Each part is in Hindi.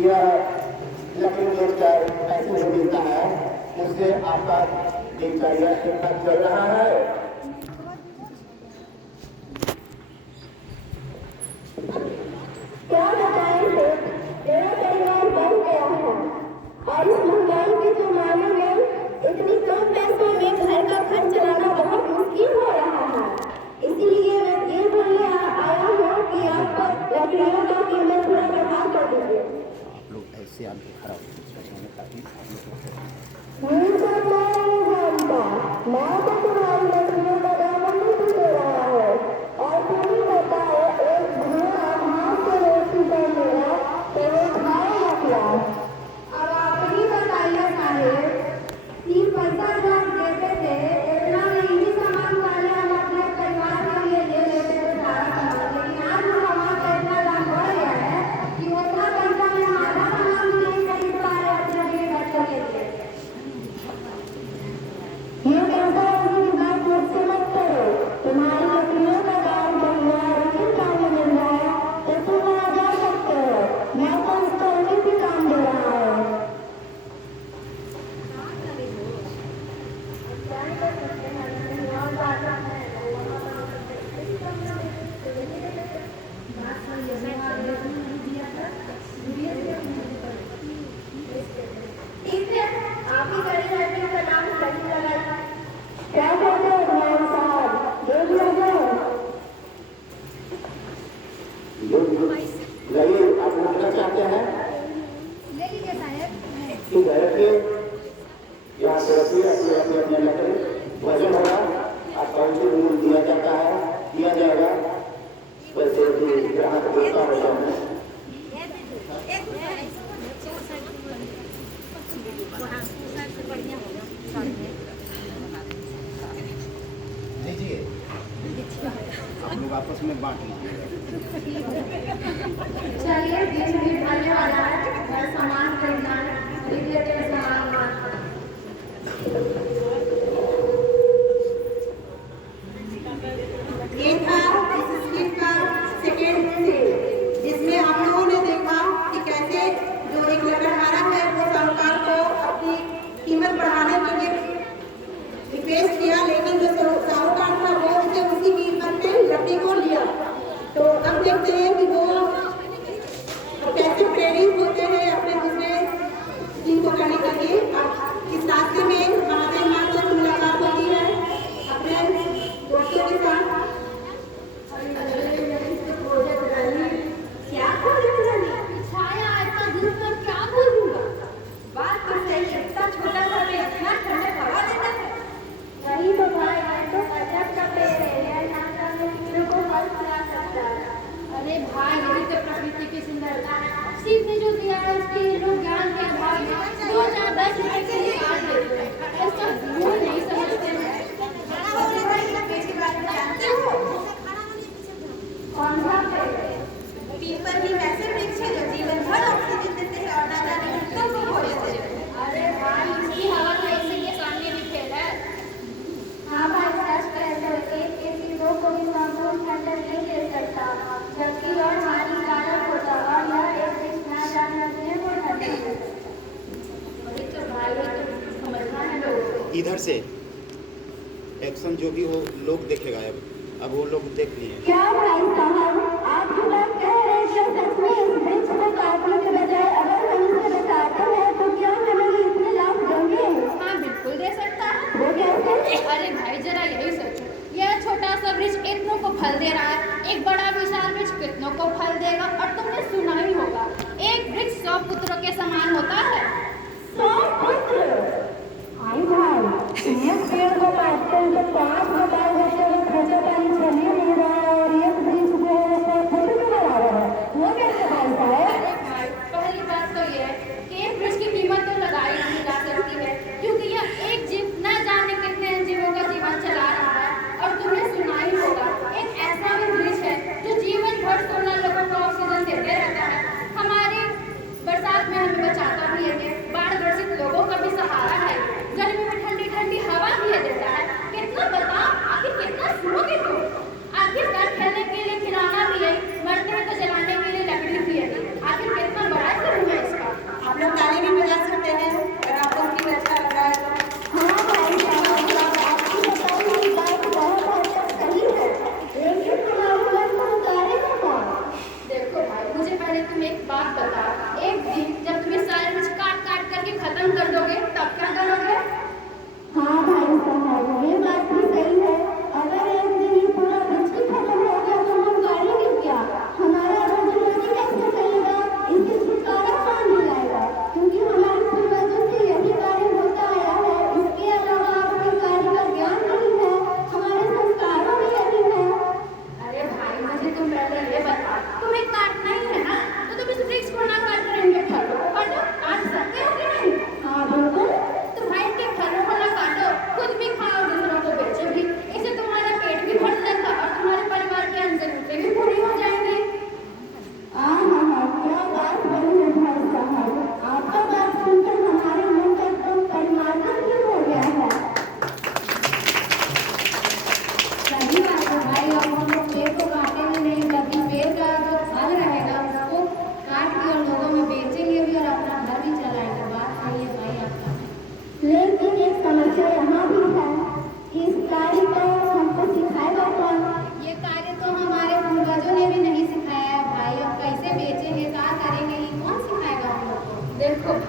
यह लकड़ी बेचकर पैसे मिलता है, उससे आपका दिनचर्या ठीक ठाक चल रहा है। क्या बताएं सर, मेरा परिवार बढ़ गया है और इस महंगाई के जमाने में इतनी कम पैसों में घर का खर्च चलाना बहुत मुश्किल हो रहा है। इसीलिए मैं ये बोलने आया हूँ कि आप लकड़ियों का कीमत थोड़ा बढ़ा कर दीजिए। लोग ऐसे आदमी खराब मैं तो तुम्हारी लकड़ियों का दाम नहीं दे रहा है और तुम ही बताओ, एक धुआं हाथ से रोटी बन गया तो वो खाएगा क्या? अब आप ही बताइए साहेब, 3 पैसा जो आप देते थे इतना में इन्हीं सामान वाले हम अपने परिवार के लिए ले लेते थे सारा सामान, लेकिन आज वो सामान का इतना दाम बढ़ गया है कि उतना पैसा में हमारा सामान भी नहीं खरीद पा रहे अपने लिए बच्चों के लिए। ये कैसा होगी बात मुझसे मत करो। तुम्हारी लकड़ियों का दाम बढ़िया उचित दाम में मिल रहा है तो तुम वहाँ जा सकते हो। मैं तो उसको उन्हीं भी काम दे रहा हूँ। ठीक है, आप ही करें लड़कियों का नाम सही लगाइए। क्या कहते हो भाई साहब, दे दिया जाए? लाइए, आप लोग क्या चाहते हैं? ले लीजिए साहब। ठीक है, रखिए यहाँ से, रखिए अपने लकड़ी वजन होगा, आपका उचित मूल्य दिया जाता है, दिया जाएगा। वैसे भी ग्राहक देता होगा दीजिए, आप लोग आपस में बांट लीजिए। चलिए, दिन भी आने वाला है, सामान खरीदना है, खरीद लेते हैं सामान। ये था इस स्कीम का सेकेंड फेज, जिसमें हम लोगों ने देखा कि कैसे जो एक लकड़हारा है वो साहूकार को अपनी कीमत बढ़ाने के लिए रिक्वेस्ट किया, लेकिन जो साहूकार था वो उसे उसी कीमत में लकड़ी को लिया। तो अब देखते हैं कि वो कैसे प्रेरित होते हैं अपने दूसरे चीज को करने के लिए। अब इस रास्ते में महादेव माँ से मुलाकात होती है अपने दोस्तों के साथ। क्या प्रोजेक्ट बनी? छाया इतना दूर पर क्या बोलूंगा? बात तो सही है, इतना छोटा सा पेड़ इतना ठंडे हवा देता है। वही तो भाई, मैं तो अजब का पेड़ है, यह ना जाने कितने को फल खिला सकता है। अरे भाई, यही तो प्रकृति की सुंदरता है। शिव ने जो दिया है उसके लोग ज्ञान के अभाव में 2 4 10 रुपए के लिए काट देते हैं। ऐसा वो नहीं समझते हैं। कौन सा पेड़? पीपल भी वैसे वृक्ष है जो जीवन भर ऑक्सीजन देते हैं और ना जाने कितनों को खो देते हैं। अरे भाई, उसकी हवा तो ऐसे के सामने भी फेल है। हाँ भाई, सच कहते हो, एक के चीजों को भी संपूर्ण खंडन नहीं दे सकता, जबकि और हानिकारक होता और यह एक वृक्ष ना जाने अपने को खंडन दे सकता। वही तो भाई, ये तो समझना है लोगों को। इधर से एक्शन जो भी हो लोग देखेगा, अब वो लोग देख लिए। क्या भाई साहब, आप जो बात कह रहे हैं क्या सच में इस वृक्ष को काटने के बजाय अगर हम इसे लगाते हैं तो क्या हमें इतने लाभ देंगे? हाँ बिल्कुल दे सकता है। वो कैसे? अरे भाई, जरा यही सोचो, यह छोटा सा वृक्ष इतनों को फल दे रहा है, एक बड़ा विशाल वृक्ष कितनों को फल देगा। और तुमने सुना ही होगा, एक वृक्ष 100 पुत्रों के समान होता है। 100 पुत्र? आई भाई, एक पेड़ को काटते हैं तो 5 बताओ बच्चों को खर्चा पानी चलिए नहीं रहा है और एक वृक्ष जो है 100 पुत्र के बराबर है। वो कैसे भाई साहब? पहली बात तो ये है कि एक वृक्ष की कीमत तो लगाई नहीं जा सकती है, क्योंकि यह एक जीव न जाने कितने जीवों का जीवन चला रहा है। और तुमने सुना ही होगा, एक ऐसा भी वृक्ष है जो जीवन भर 16 लोगों को ऑक्सीजन देते रहता है, हमारी बरसात में हमें बचाता भी है, बाढ़ ग्रसित लोगों का भी सहारा है, गर्मी में ठंडी ठंडी हवा भी देता है। कितना बताओ, आखिर कितना सुनोगे तुम? आखिरकार खेलने के लिए खिलौना भी है, मरते हैं तो जलाने के लिए लकड़ी भी है। आखिर कितना बड़ा करूँ मैं इसको?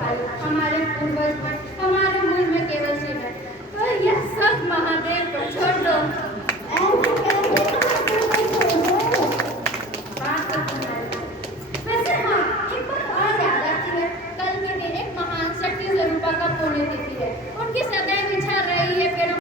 भाई, हमारे पूर्वज